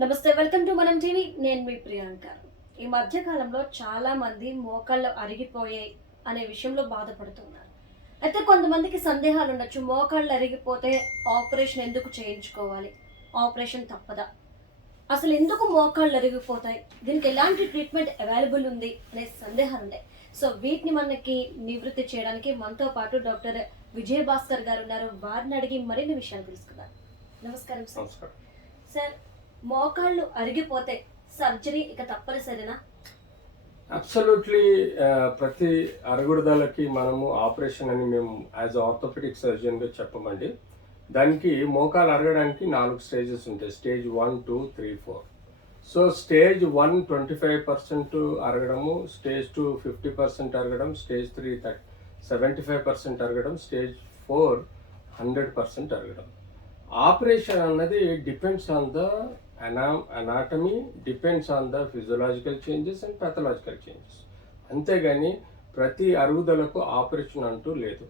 నమస్తే, welcome to మనం TV. నేను మీ ప్రియాంక. ఈ మధ్య కాలంలో చాలా మంది మోకాళ్ళు అరిగిపోయాయి అనే విషయంలో బాధపడుతున్నారు. అయితే కొంతమందికి సందేహాలు ఉండొచ్చు. మోకాళ్ళు అరిగిపోతే ఆపరేషన్ ఎందుకు చేయించుకోవాలి? ఆపరేషన్ తప్పదా? అసలు ఎందుకు మోకాళ్ళు అరిగిపోతాయి? దీనికి ఎలాంటి ట్రీట్మెంట్ అవైలబుల్ ఉంది అనే సందేహాలు ఉన్నాయి. సో వీటిని మనకి నివృత్తి చేయడానికి మనతో పాటు డాక్టర్ విజయ్ భాస్కర్ గారు ఉన్నారు. వారిని అడిగి మరిన్ని విషయాలు తెలుసుకుందాం. నమస్కారం సార్. సార్, మోకాళ్ళు అరిగిపోతే సర్జరీ ఇక తప్పనిసరినా? అబ్సల్యూట్లీ. ప్రతి అరుగుదలకి మనము ఆపరేషన్ అని మేము యాజ్ ఆర్థోపెడిక్ సర్జన్గా చెప్పమండి. దానికి మోకాలు అరగడానికి 4 స్టేజెస్ ఉంటాయి. స్టేజ్ 1, 2, 3, 4. సో స్టేజ్ 1 25% అరగడము, స్టేజ్ 2 50% అరగడం, స్టేజ్ 3 75% అరగడం, స్టేజ్ 4 100% అరగడం. ఆపరేషన్ అన్నది depends on the anatomy, depends on the physiological changes and pathological changes. అంతేగాని ప్రతి అరుగుదలకు ఆపరేషన్ అంటూ లేదు.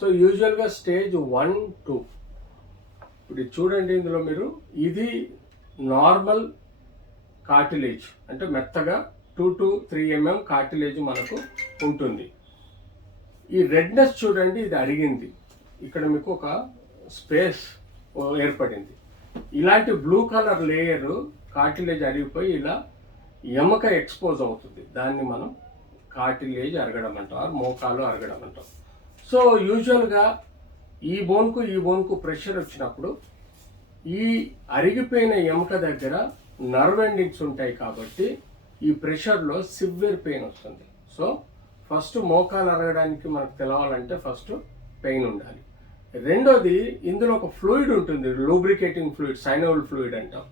సో యూజువల్గా స్టేజ్ 1, 2 ఇప్పుడు చూడండి. ఇందులో మీరు ఇది నార్మల్ కార్టిలేజ్, అంటే మెత్తగా 2 to 3 mm కార్టిలేజ్ మనకు ఉంటుంది. ఈ రెడ్నెస్ చూడండి, ఇది అరిగింది. ఇక్కడ మీకు ఒక స్పేస్ ఏర్పడింది. ఇలాంటి బ్లూ కలర్ లేయరు కార్టిలేజ్ అరిగిపోయి ఇలా ఎముక ఎక్స్పోజ్ అవుతుంది. దాన్ని మనం కార్టిలేజ్ అరగడం అంటాం, మోకాలు అరగడం అంటాం. సో యూజువల్గా ఈ బోన్కు ప్రెషర్ వచ్చినప్పుడు ఈ అరిగిపోయిన ఎముక దగ్గర నర్వ్ ఎండింగ్స్ ఉంటాయి కాబట్టి ఈ ప్రెషర్లో సివియర్ పెయిన్ వస్తుంది. సో ఫస్ట్ మోకాలు అరగడానికి మనకు తెలవాలంటే ఫస్ట్ పెయిన్ ఉండాలి. రెండోది, ఇందులో ఒక ఫ్లూయిడ్ ఉంటుంది, లూబ్రికేటింగ్ ఫ్లూయిడ్, సైనోవల్ ఫ్లూయిడ్ అంటాం.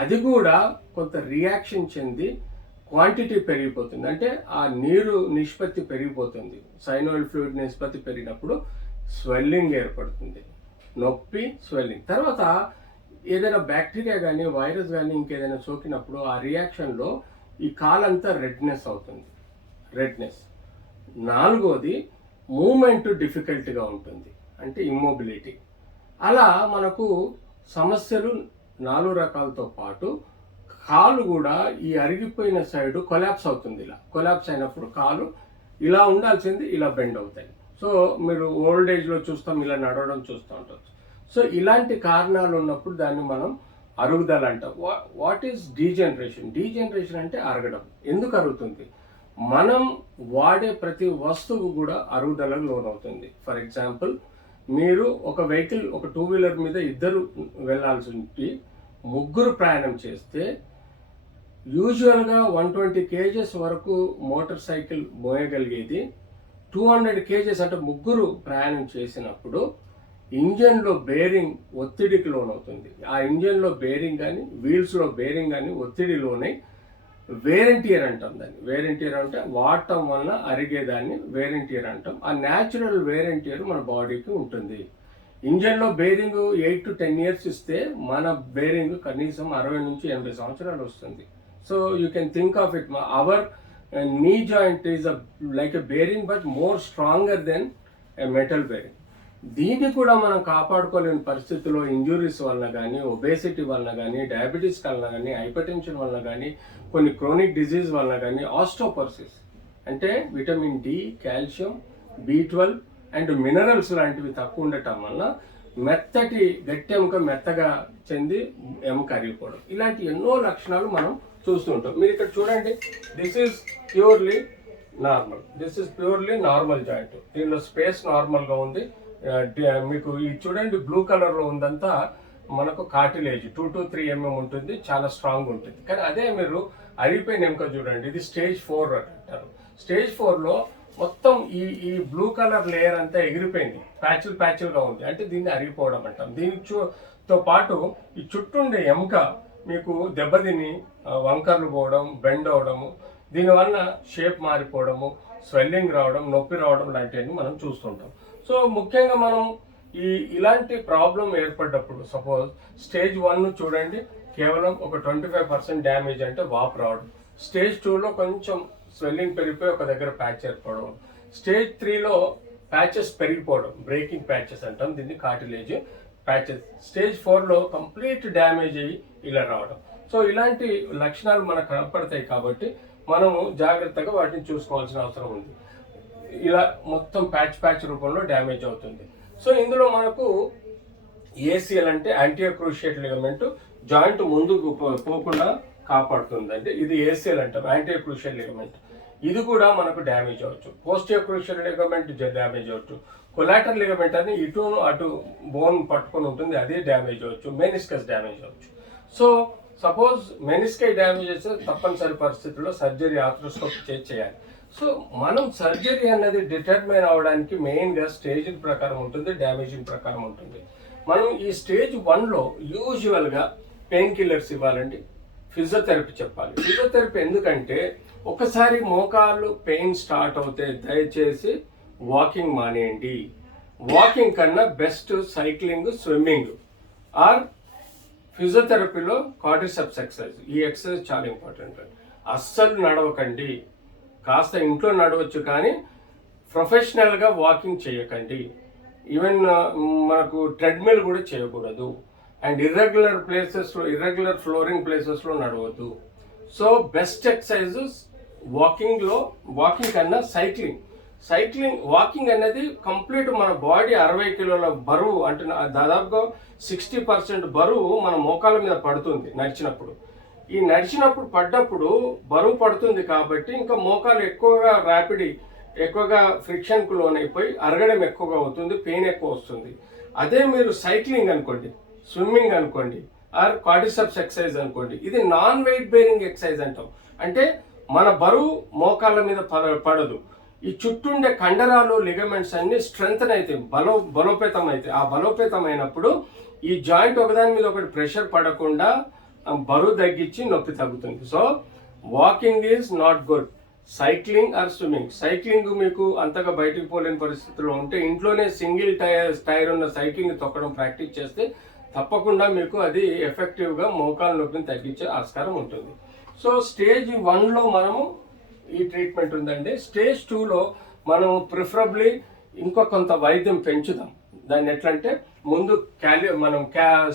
అది కూడా కొంత రియాక్షన్ చెంది క్వాంటిటీ పెరిగిపోతుంది, అంటే ఆ నీరు నిష్పత్తి పెరిగిపోతుంది. సైనోవల్ ఫ్లూయిడ్ నిష్పత్తి పెరిగినప్పుడు స్వెల్లింగ్ ఏర్పడుతుంది, నొప్పి, స్వెల్లింగ్. తర్వాత ఏదైనా బ్యాక్టీరియా కానీ వైరస్ కానీ ఇంకేదైనా సోకినప్పుడు ఆ రియాక్షన్లో ఈ కాలంతా రెడ్నెస్ అవుతుంది, రెడ్నెస్. నాలుగోది, మూమెంట్ డిఫికల్ట్గా ఉంటుంది, అంటే ఇమ్మొబిలిటీ. అలా మనకు సమస్యలు 4 రకాలతో పాటు కాలు కూడా ఈ అరిగిపోయిన సైడ్ కొలాప్స్ అవుతుంది. ఇలా కొలాప్స్ అయినప్పుడు కాలు ఇలా ఉండాల్సింది ఇలా బెండ్ అవుతాయి. సో మీరు ఓల్డ్ ఏజ్లో చూస్తాం, ఇలా నడవడం చూస్తూ ఉంటాం. సో ఇలాంటి కారణాలు ఉన్నప్పుడు దాన్ని మనం అరుగుదల అంటాం. What is degeneration? డీజనరేషన్ అంటే అరగడం. ఎందుకు అరుగుతుంది? మనం వాడే ప్రతి వస్తువు కూడా అరుగుదలకు లోనవుతుంది. ఫర్ ఎగ్జాంపుల్, మీరు ఒక వెహికల్, ఒక 2 వీలర్ మీద ఇద్దరు వెళ్ళాల్సి ఉంటే 3 ప్రయాణం చేస్తే యూజువల్గా 120 kgs వరకు మోటార్ సైకిల్ మోయగలిగేది 200 kgs, అంటే 3 ప్రయాణం చేసినప్పుడు ఇంజన్లో బేరింగ్ ఒత్తిడికి లోనవుతుంది. ఆ ఇంజన్లో బేరింగ్ కానీ వీల్స్లో బేరింగ్ కానీ ఒత్తిడి లోనై వేరెంటియర్ అంటాం. దాన్ని వేరెంటియర్ అంటే వాడటం వలన అరిగేదాన్ని వేరెంటియర్ అంటాం. ఆ న్యాచురల్ వేరెంటియర్ మన బాడీకి ఉంటుంది. ఇంజన్లో బేరింగ్ 8 to 10 years ఇస్తే మన బేరింగ్ కనీసం 60 నుంచి 80 సంవత్సరాలు వస్తుంది. So you can think of it, our knee joint is like a bearing but more stronger then a metal bearing. దీన్ని కూడా మనం కాపాడుకోలేని పరిస్థితుల్లో ఇంజురీస్ వలన కానీ, ఒబేసిటీ వలన కానీ, డయాబెటీస్ వలన కానీ, హైపర్టెన్షన్ వలన కానీ, కొన్ని క్రోనిక్ డిజీజ్ వలన కానీ, ఆస్టోపర్సిస్ అంటే vitamin D, calcium, B12 and minerals లాంటివి తక్కువ ఉండటం వలన గట్టి ఎముక మెత్తగా చెంది ఎముక అరిగిపోవడం, ఇలాంటి ఎన్నో లక్షణాలు మనం చూస్తుంటాం. మీరు ఇక్కడ చూడండి, this is purely normal joint. దీనిలో స్పేస్ నార్మల్గా ఉంది. మీకు ఈ చూడండి, బ్లూ కలర్లో ఉందంతా మనకు కార్టిలేజ్ 2 to 3 mm ఉంటుంది, చాలా స్ట్రాంగ్ ఉంటుంది. కానీ అదే మీరు అరిగిపోయిన ఎముక చూడండి, ఇది స్టేజ్ 4 అంటారు. స్టేజ్ 4లో మొత్తం ఈ బ్లూ కలర్ లేయర్ అంతా ఎగిరిపోయింది, ప్యాచులుగా ఉంది, అంటే దీన్ని అరిగిపోవడం అంటాం. దీనితో పాటు ఈ చుట్టూ ఉండే ఎముక మీకు దెబ్బతిని వంకర్లు పోవడం, బెండ్ అవడము, దీనివల్ల షేప్ మారిపోవడము, స్వెల్లింగ్ రావడం, నొప్పి రావడం లాంటివన్నీ మనం చూస్తుంటాం. సో ముఖ్యంగా మనం ఇలాంటి ప్రాబ్లం ఏర్పడ్డప్పుడు, సపోజ్ స్టేజ్ 1 చూడండి, కేవలం ఒక 25% డ్యామేజ్, అంటే వాపు రావడం. స్టేజ్ 2లో కొంచెం స్వెల్లింగ్ పెరిగిపోయి ఒక దగ్గర ప్యాచ్ ఏర్పడడం. స్టేజ్ 3లో ప్యాచెస్ పెరిగిపోవడం, బ్రేకింగ్ ప్యాచెస్ అంటాం దీన్ని, కార్టిలేజ్ ప్యాచెస్. స్టేజ్ 4లో కంప్లీట్ డ్యామేజ్ అయ్యి ఇలా రావడం. సో ఇలాంటి లక్షణాలు మనకు కనపడతాయి కాబట్టి మనము జాగ్రత్తగా వాటిని చూసుకోవాల్సిన అవసరం ఉంది. ఇలా మొత్తం ప్యాచ్ రూపంలో డ్యామేజ్ అవుతుంది. సో ఇందులో మనకు ఏసీఎల్ అంటే యాంటీరియర్ క్రూషియేట్ లిగమెంట్ జాయింట్ ముందుకు పోకుండా కాపాడుతుంది. అంటే ఇది ఏసీఎల్ అంటాం, యాంటీరియర్ క్రూషియేట్ లిగమెంట్. ఇది కూడా మనకు డ్యామేజ్ అవ్వచ్చు. పోస్టీరియర్ క్రూషియేట్ లిగమెంట్ డ్యామేజ్ అవ్వచ్చు. కొలాటరల్ లిగమెంట్ అని ఇటు అటు బోన్ పట్టుకొని ఉంటుంది, అది డ్యామేజ్ అవ్వచ్చు. మెనిస్కస్ డ్యామేజ్ అవ్వచ్చు. సో సపోజ్ మెనిస్కై డ్యామేజ్ అయితే తప్పనిసరి పరిస్థితుల్లో సర్జరీ ఆర్థ్రోస్కోపీ చేయాలి. సో మనం సర్జరీ అన్నది డిటర్మైన్ అవడానికి మెయిన్గా స్టేజ్ ప్రకారం ఉంటుంది, డ్యామేజింగ్ ప్రకారం ఉంటుంది. మనం ఈ స్టేజ్ 1లో యూజువల్గా పెయిన్ కిల్లర్స్ ఇవ్వాలండి, ఫిజియోథెరపీ చెప్పాలి. ఫిజియోథెరపీ ఎందుకంటే ఒకసారి మోకాళ్ళు పెయిన్ స్టార్ట్ అవుతే దయచేసి వాకింగ్ మానేయండి. వాకింగ్ కన్నా బెస్ట్ సైక్లింగ్, స్విమ్మింగ్ ఆర్ ఫిజియోథెరపీలో కార్డిసెప్స్ ఎక్సర్సైజ్. ఈ ఎక్సర్సైజ్ చాలా ఇంపార్టెంట్. అస్సలు నడవకండి, కాస్త ఇంట్లో నడవచ్చు కానీ ప్రొఫెషనల్గా వాకింగ్ చేయకండి. ఈవెన్ మనకు ట్రెడ్మిల్ కూడా చేయకూడదు. అండ్ ఇర్రెగ్యులర్ ఫ్లోరింగ్ ప్లేసెస్లో నడవద్దు. సో బెస్ట్ ఎక్సర్సైజెస్ వాకింగ్ కన్నా వాకింగ్ అనేది కంప్లీట్ మన బాడీ 60 కిలోల బరువు అంటే దాదాపుగా 60% బరువు మన మోకాల మీద పడుతుంది నడిచినప్పుడు. ఈ నడిచినప్పుడు పడ్డప్పుడు బరువు పడుతుంది కాబట్టి ఇంకా మోకాలు ఎక్కువగా ఫ్రిక్షన్కు లోనైపోయి అరగడం ఎక్కువగా అవుతుంది, పెయిన్ ఎక్కువ వస్తుంది. అదే మీరు సైక్లింగ్ అనుకోండి, స్విమ్మింగ్ అనుకోండి, ఆర్ కార్డిసెప్స్ ఎక్సర్సైజ్ అనుకోండి, ఇది నాన్ వెయిట్ బేరింగ్ ఎక్సర్సైజ్ అంటాం. అంటే మన బరువు మోకాళ్ళ మీద పడదు. ఈ చుట్టూండే కండరాలు, లిగమెంట్స్ అన్ని స్ట్రెంగ్తన్ అయితే బలోపేతం అయితే, ఆ బలోపేతం అయినప్పుడు ఈ జాయింట్ ఒకదాని మీద ఒకటి ప్రెషర్ పడకుండా బరువు తగ్గించి నొప్పి తగ్గుతుంది. So walking is not good. Cycling or swimming. Cycling మీకు అంతగా బయటికి పోలేని పరిస్థితుల్లో ఉంటే ఇంట్లోనే సింగిల్ టైర్ ఉన్న సైక్లింగ్ తొక్కడం ప్రాక్టీస్ చేస్తే తప్పకుండా మీకు అది ఎఫెక్టివ్గా మోకాలు నొప్పిని తగ్గించే ఆస్కారం ఉంటుంది. సో స్టేజ్ 1లో మనము ఈ ట్రీట్మెంట్ ఉందండి. స్టేజ్ 2లో మనం ప్రిఫరబ్లీ ఇంకో కొంత వైద్యం పెంచుదాం. దాన్ని ఎట్లంటే ముందు మనం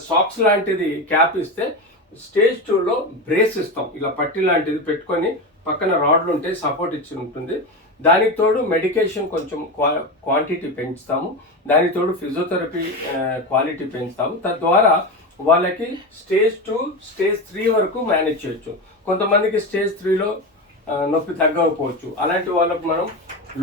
సాక్స్ లాంటిది క్యాప్ ఇస్తే స్టేజ్ 2లో బ్రేస్ ఇస్తాం. ఇలా పట్టి లాంటిది పెట్టుకొని పక్కన రాడ్లు ఉంటాయి, సపోర్ట్ ఇచ్చి ఉంటుంది. దానికి తోడు మెడికేషన్ కొంచెం క్వాంటిటీ పెంచుతాము, దానికి తోడు ఫిజియోథెరపీ క్వాలిటీ పెంచుతాము. తద్వారా వాళ్ళకి స్టేజ్ 2, స్టేజ్ 3 వరకు మేనేజ్ చేయొచ్చు. కొంతమందికి స్టేజ్ 3లో నొప్పి తగ్గకపోవచ్చు. అలాంటి వాళ్ళకు మనం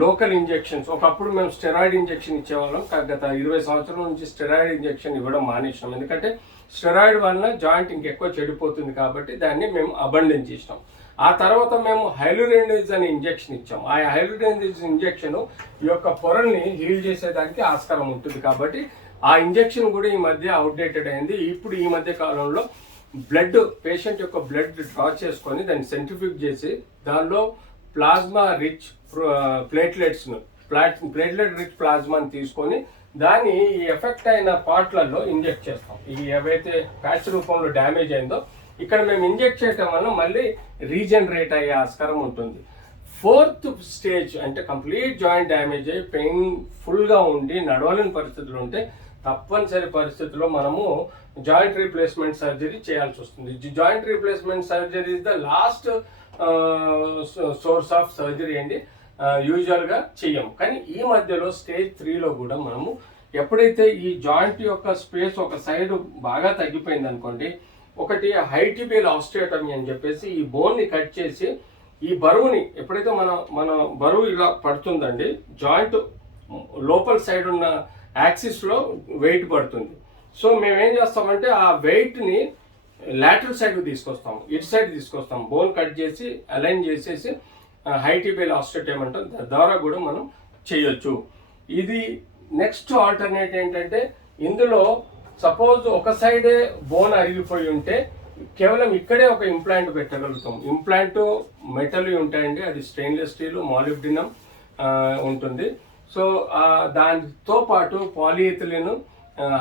లోకల్ ఇంజెక్షన్స్, ఒకప్పుడు మేము స్టెరాయిడ్ ఇంజెక్షన్ ఇచ్చేవాళ్ళం. గత 20 సంవత్సరాల నుంచి స్టెరాయిడ్ ఇంజెక్షన్ ఇవ్వడం మానేసినాం. ఎందుకంటే స్టెరాయిడ్ వలన జాయింట్ ఇంకెక్కువ చెడిపోతుంది కాబట్టి దాన్ని మేము అబండన్ చేసినాం. ఆ తర్వాత మేము హైలురెనిజ్ అనే ఇంజెక్షన్ ఇచ్చాం. ఆ హైలురెనిజ్ ఇంజెక్షన్ ఈ యొక్క పొరల్ని హీల్ చేసేదానికి ఆస్కారం ఉంటుంది కాబట్టి ఆ ఇంజెక్షన్ కూడా ఈ మధ్య అవుట్డేటెడ్ అయింది. ఇప్పుడు ఈ మధ్య కాలంలో పేషెంట్ యొక్క బ్లడ్ డ్రా చేసుకొని దాన్ని సెంట్రిఫ్యూజ్ చేసి దానిలో ప్లాస్మా రిచ్ ప్లేట్లెట్ రిచ్ ప్లాస్మాని తీసుకొని దాన్ని ఈ ఎఫెక్ట్ అయిన పార్ట్లలో ఇంజెక్ట్ చేస్తాం. ఈ ఏవైతే ప్యాచ్ రూపంలో డ్యామేజ్ అయిందో ఇక్కడ మేము ఇంజెక్ట్ చేయటం వల్ల మళ్ళీ రీజనరేట్ అయ్యే ఆస్కారం ఉంటుంది. 4th స్టేజ్ అంటే కంప్లీట్ జాయింట్ డ్యామేజ్ అయ్యి పెయిన్ఫుల్గా ఉండి నడవలేని పరిస్థితులు ఉంటే తప్పనిసరి పరిస్థితుల్లో మనము జాయింట్ రీప్లేస్మెంట్ సర్జరీ చేయాల్సి వస్తుంది. Joint replacement surgery is the last source of surgery అండి. యూజువల్గా చెయ్యం. కానీ ఈ మధ్యలో స్టేజ్ 3లో కూడా మనము ఎప్పుడైతే ఈ జాయింట్ యొక్క స్పేస్ ఒక సైడ్ బాగా తగ్గిపోయింది అనుకోండి, ఒకటి హైటిబియల్ ఆస్టియోటమీ అని చెప్పేసి ఈ బోన్ని కట్ చేసి ఈ బరువుని ఎప్పుడైతే మన బరువు ఇలా పడుతుందండి, జాయింట్ లోపల సైడ్ ఉన్న యాక్సిస్లో వెయిట్ పడుతుంది. సో మేము ఏం చేస్తామంటే ఆ వెయిట్ని లాటరల్ సైడ్ తీసుకొస్తాము, ఇటు సైడ్ తీసుకొస్తాము. బోన్ కట్ చేసి అలైన్ చేసేసి హైటిబియల్ ఆస్టియోటమీ అంటాం. దాని ద్వారా కూడా మనం చేయొచ్చు. ఇది నెక్స్ట్ ఆల్టర్నేట్ ఏంటంటే ఇందులో సపోజ్ ఒక సైడే బోన్ అరిగిపోయి ఉంటే కేవలం ఇక్కడే ఒక ఇంప్లాంట్ పెట్టగలుగుతాం. ఇంప్లాంట్ మెటల్ ఉంటాయండి, అది స్టెయిన్లెస్ స్టీల్, మాలిబ్డినం ఉంటుంది. సో దానితో పాటు polyethylene,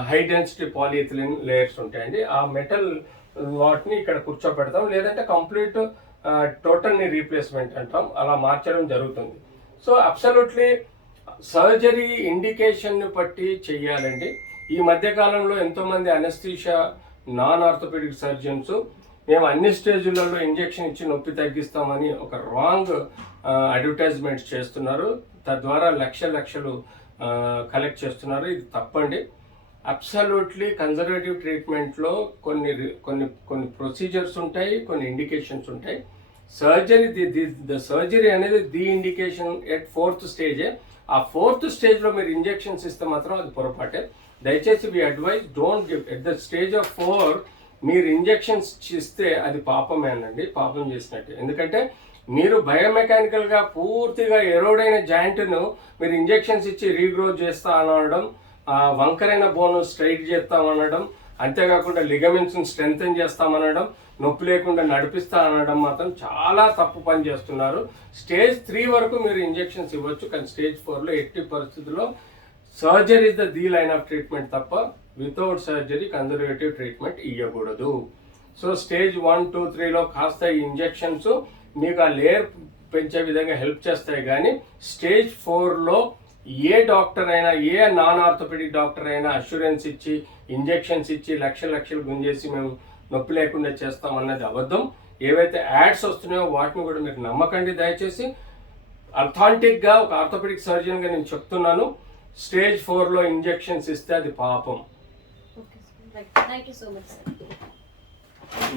high density polyethylene layers ఉంటాయండి. ఆ మెటల్ వాటిని ఇక్కడ కూర్చోబెడతాం, లేదంటే కంప్లీట్ టోటల్ నీ రీప్లేస్మెంట్ అంటాం, అలా మార్చడం జరుగుతుంది. సో అబ్సల్యూట్లీ సర్జరీ ఇండికేషన్ని బట్టి చెయ్యాలండి. ఈ మధ్య కాలంలో ఎంతోమంది అనస్థీషియా నాన్ ఆర్థోపెడిక్ సర్జన్స్ మేము అన్ని స్టేజ్లలో ఇంజెక్షన్ ఇచ్చి నొప్పి తగ్గిస్తామని ఒక రాంగ్ అడ్వర్టైజ్మెంట్స్ చేస్తున్నారు. తద్వారా లక్షలు కలెక్ట్ చేస్తున్నారు. ఇది తప్పండి. అబ్సల్యూట్లీ కన్జర్వేటివ్ ట్రీట్మెంట్లో కొన్ని ప్రొసీజర్స్ ఉంటాయి, కొన్ని ఇండికేషన్స్ ఉంటాయి. సర్జరీ ద సర్జరీ అనేది ది ఇండికేషన్ ఎట్ 4th స్టేజే. ఆ 4th స్టేజ్లో మీరు ఇంజెక్షన్స్ ఇస్తే మాత్రం అది పొరపాటే. దయచేసి we advise don't give at the stage of 4 మీరు ఇంజెక్షన్స్ ఇస్తే అది పాపమేనండి, పాపం చేసినట్టు. ఎందుకంటే మీరు బయోమెకానికల్గా పూర్తిగా ఎరోడైన జాయింట్ను మీరు ఇంజెక్షన్స్ ఇచ్చి రీగ్రోత్ చేస్తా అనడం, వంకరైన బోన్ స్ట్రైట్ చేస్తామనడం, అంతేకాకుండా లిగమెంట్స్ని స్ట్రెంగ్తన్ చేస్తామనడం, నొప్పి లేకుండా నడిపిస్తా అనడం మాత్రం చాలా తప్పు పని చేస్తున్నారు. స్టేజ్ 3 వరకు మీరు ఇంజెక్షన్స్ ఇవ్వచ్చు, కానీ స్టేజ్ 4లో ఎట్టి పరిస్థితుల్లో surgery is the line of treatment తప్ప వితౌట్ సర్జరీ కన్జర్వేటివ్ ట్రీట్మెంట్ ఇవ్వకూడదు. సో స్టేజ్ 1, 2, 3లో కాస్త ఈ ఇంజెక్షన్స్ మీకు ఆ లేయర్ పెంచే విధంగా హెల్ప్ చేస్తాయి. కానీ స్టేజ్ 4లో ఏ డాక్టర్ అయినా, ఏ నాన్ ఆర్థోపెడిక్ డాక్టర్ అయినా అష్యూరెన్స్ ఇచ్చి ఇంజెక్షన్స్ ఇచ్చి లక్షలు గుంజేసి మేము నొప్పి లేకుండా చేస్తాం అన్నది అబద్ధం. ఏవైతే యాడ్స్ వస్తున్నాయో వాటిని కూడా మీరు నమ్మకండి దయచేసి. అథాంటిక్గా ఒక ఆర్థోపెడిక్ సర్జన్గా నేను చెప్తున్నాను, స్టేజ్ 4లో ఇంజెక్షన్స్ ఇస్తే అది పాపం.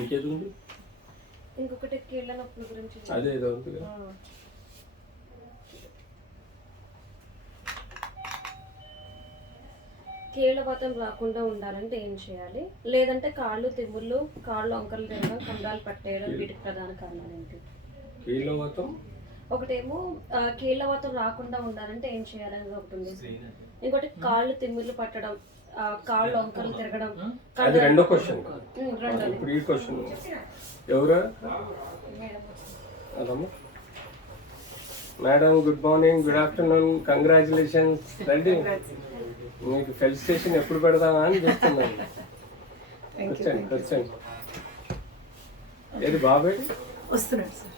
ఇంకేది ఉంది? ఇంకొకటి కీళ్ళ నొప్పుల గురించి అదే ఏదో ఉంది. కీళ్ళవాతం రాకుండా ఉండాలంటే ఏం చేయాలి? లేదంటే కాళ్ళు తిమ్ముళ్ళు, కాళ్ళు వంకరలు తిరగడం, కండాలు పట్టేయడం వీటికి ప్రధాన కారణాలు ఏంటి? కీళ్ళవాతం ఒకటేమో కీళ్ళవాతం రాకుండా ఉండాలంటే ఏం చేయాలనేది ఒకటి ఉంది. ఇంకోటి కాళ్ళు తిమ్మిర్లు పట్టడం, కాళ్ళు వంకరలు తిరగడం. అది రెండో క్వశ్చన్. ఇప్పుడు ఈ క్వశ్చన్ ఎవరు? Madam good morning, good afternoon, congratulations. రండి, మీకు ఫెలిసిటేషన్ ఎప్పుడు పెడదామా అని చెప్తున్నాను. కూర్చోండి. ఏది బాబే వస్తున్నాడు సార్.